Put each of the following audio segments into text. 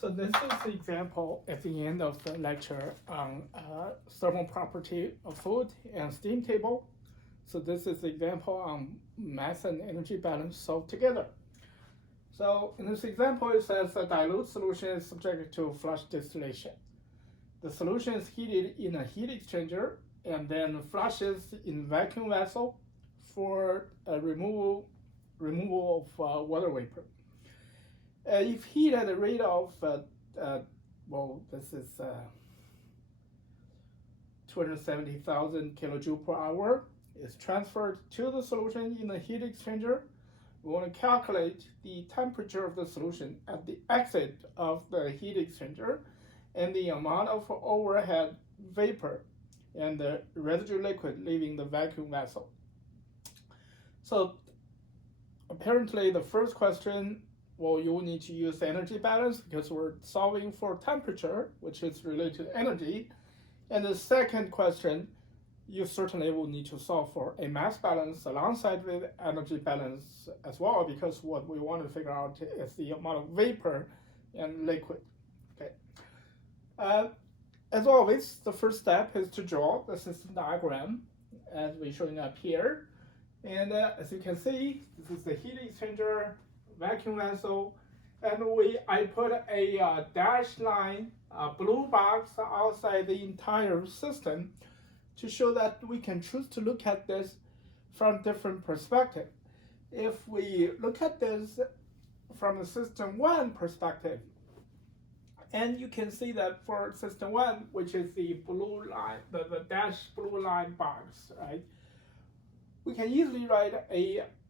So this is the example at the end of the lecture on thermal property of food and steam table. So this is the example on mass and energy balance solved together. So in this example, it says a dilute solution is subject to flush distillation. The solution is heated in a heat exchanger and then flushes in vacuum vessel for removal of water vapor. If heat at the rate of, this is 270,000 kilojoule per hour, is transferred to the solution in the heat exchanger, we want to calculate the temperature of the solution at the exit of the heat exchanger and the amount of overhead vapor and the residue liquid leaving the vacuum vessel. So apparently the first question, you will need to use the energy balance because we're solving for temperature, which is related to energy. And the second question, you certainly will need to solve for a mass balance alongside with energy balance as well, because what we want to figure out is the amount of vapor and liquid. Okay. As always, the first step is to draw the system diagram as we're showing up here. And as you can see, this is the heat exchanger, vacuum vessel, and I put a dashed line, blue box outside the entire system to show that we can choose to look at this from different perspective. If we look at this from the system 1 perspective, and you can see that for system 1, which is the blue line, the dashed blue line box, right? We can easily write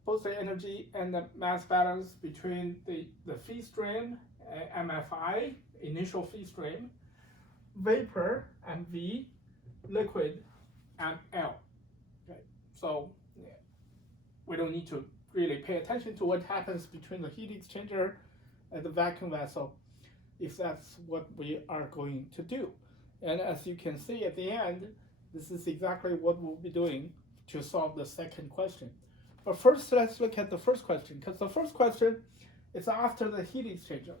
both the energy and the mass balance between the feed stream, MFI, initial feed stream, vapor, and V, liquid, and L. Okay. So we don't need to really pay attention to what happens between the heat exchanger and the vacuum vessel if that's what we are going to do. And as you can see at the end, this is exactly what we'll be doing to solve the second question. But first, let's look at the first question, because the first question is after the heat exchanger.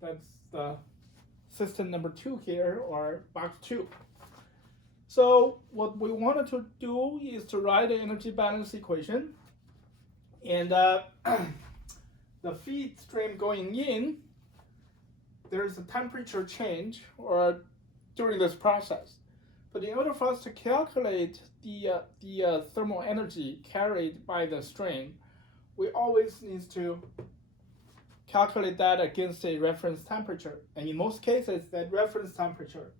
That's the system number 2 here, or box 2. So what we wanted to do is to write the energy balance equation. And the feed stream going in, there's a temperature change during this process. But in order for us to calculate the thermal energy carried by the stream, we always need to calculate that against a reference temperature. And in most cases, that reference temperature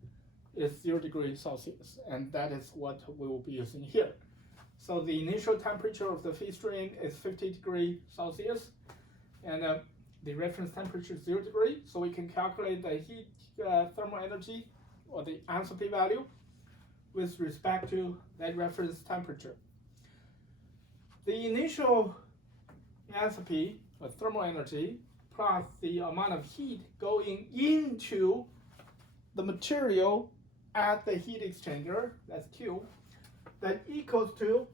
is 0 degrees Celsius, and that is what we will be using here. So the initial temperature of the feed stream is 50 degrees Celsius, and the reference temperature is 0 degrees, so we can calculate the heat thermal energy, or the enthalpy value, with respect to that reference temperature. The initial enthalpy, or thermal energy, plus the amount of heat going into the material at the heat exchanger, that's Q, that equals to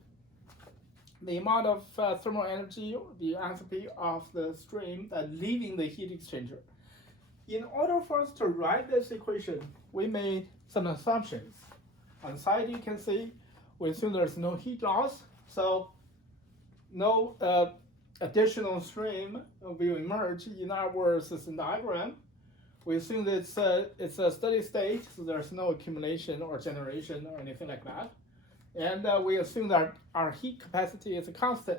the amount of thermal energy, the enthalpy of the stream that leaving the heat exchanger. In order for us to write this equation, we made some assumptions. On the side, you can see we assume there's no heat loss, so no additional stream will emerge in our system diagram. We assume that it's a steady state, so there's no accumulation or generation or anything like that. And we assume that our heat capacity is a constant.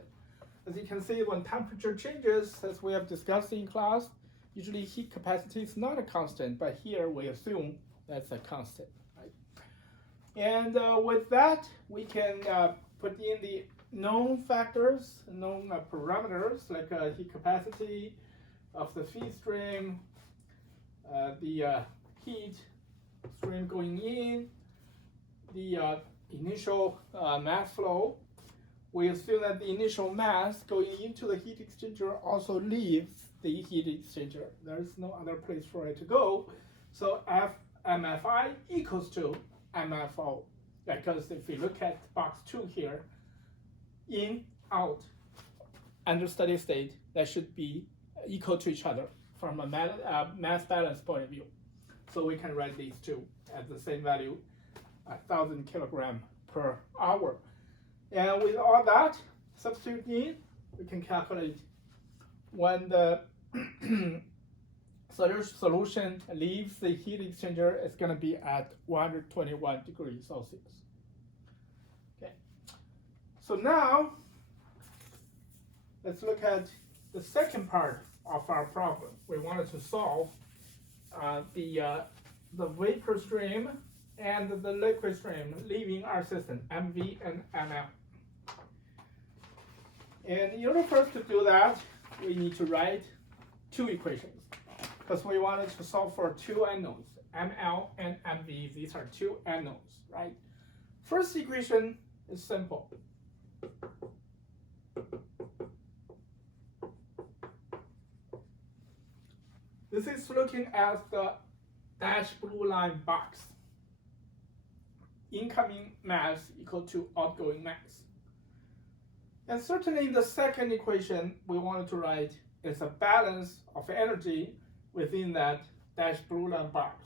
As you can see, when temperature changes, as we have discussed in class, usually heat capacity is not a constant, but here we assume that's a constant. Right? And with that, we can put in the known factors, known parameters, like heat capacity of the feed stream, the heat stream going in, the initial mass flow. We assume that the initial mass going into the heat exchanger also leaves the heat exchanger. There's no other place for it to go. So MFI equals to MFO, because if we look at box 2 here, in, out, under steady state, that should be equal to each other. from a mass balance point of view. So we can write these two at the same value, 1,000 kilogram per hour. And with all that substitute in, we can calculate when the solution leaves the heat exchanger, it's going to be at 121 degrees Celsius. Okay. So now, let's look at the second part of our problem. We wanted to solve the vapor stream and the liquid stream leaving our system, MV and ML. And in order for us to do that, we need to write two equations, because we wanted to solve for two unknowns, ML and MV. These are two unknowns, right? First equation is simple. This is looking at the dashed blue line box. Incoming mass equal to outgoing mass. And certainly the second equation we wanted to write is a balance of energy within that dashed blue line box.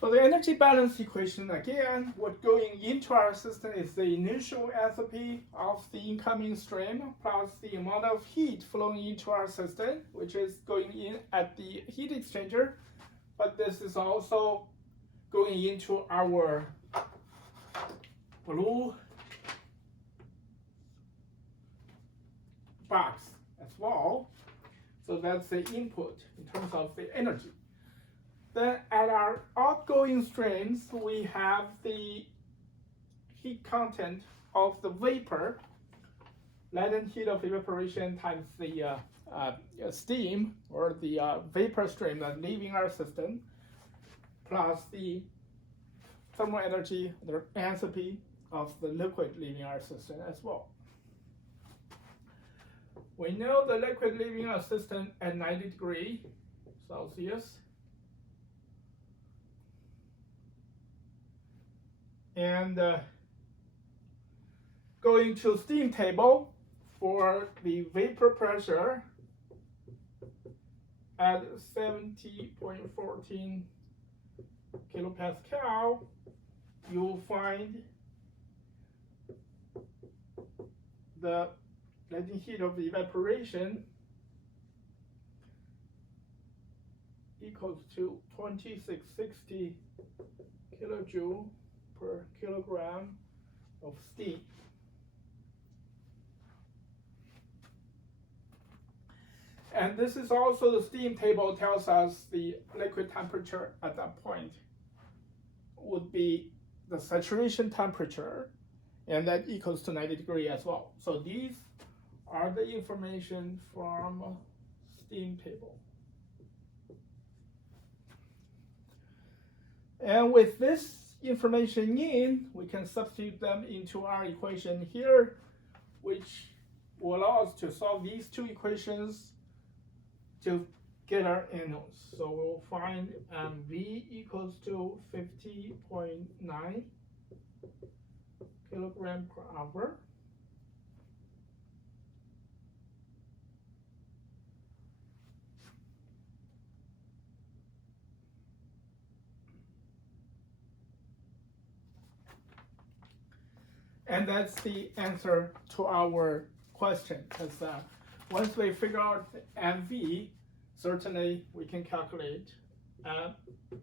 So the energy balance equation, again, what going into our system is the initial enthalpy of the incoming stream plus the amount of heat flowing into our system, which is going in at the heat exchanger. But this is also going into our blue box as well. So that's the input in terms of the energy. Then at our outgoing streams, we have the heat content of the vapor, latent heat of evaporation times the steam or the vapor stream that's leaving our system, plus the thermal energy, the enthalpy of the liquid leaving our system as well. We know the liquid leaving our system at 90 degrees Celsius. And going to steam table for the vapor pressure at 70.14 kilopascal, you'll find the latent heat of evaporation equals to 2660 kilojoule per kilogram of steam. And this is also the steam table tells us the liquid temperature at that point would be the saturation temperature, and that equals to 90 degrees as well. So these are the information from steam table. And with this information in, we can substitute them into our equation here, which will allow us to solve these two equations to get our unknowns. So we'll find V equals to 50.9 kilogram per hour. And that's the answer to our question, because once we figure out MV, certainly we can calculate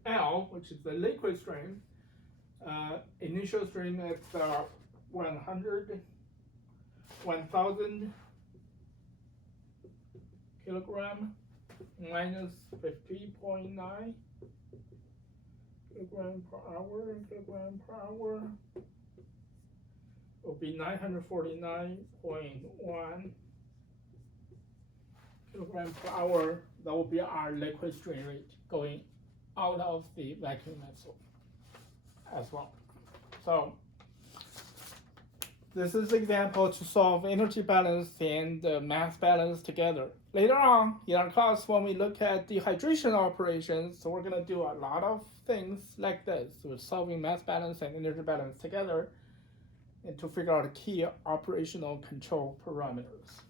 L, which is the liquid stream. Initial stream at 1,000 kilogram minus 50.9 kilogram per hour. will be 949.1 kilogram per hour. That will be our liquid stream rate going out of the vacuum vessel as well. So this is an example to solve energy balance and mass balance together. Later on in our class, when we look at dehydration operations, so we're going to do a lot of things like this with solving mass balance and energy balance together and to figure out key operational control parameters.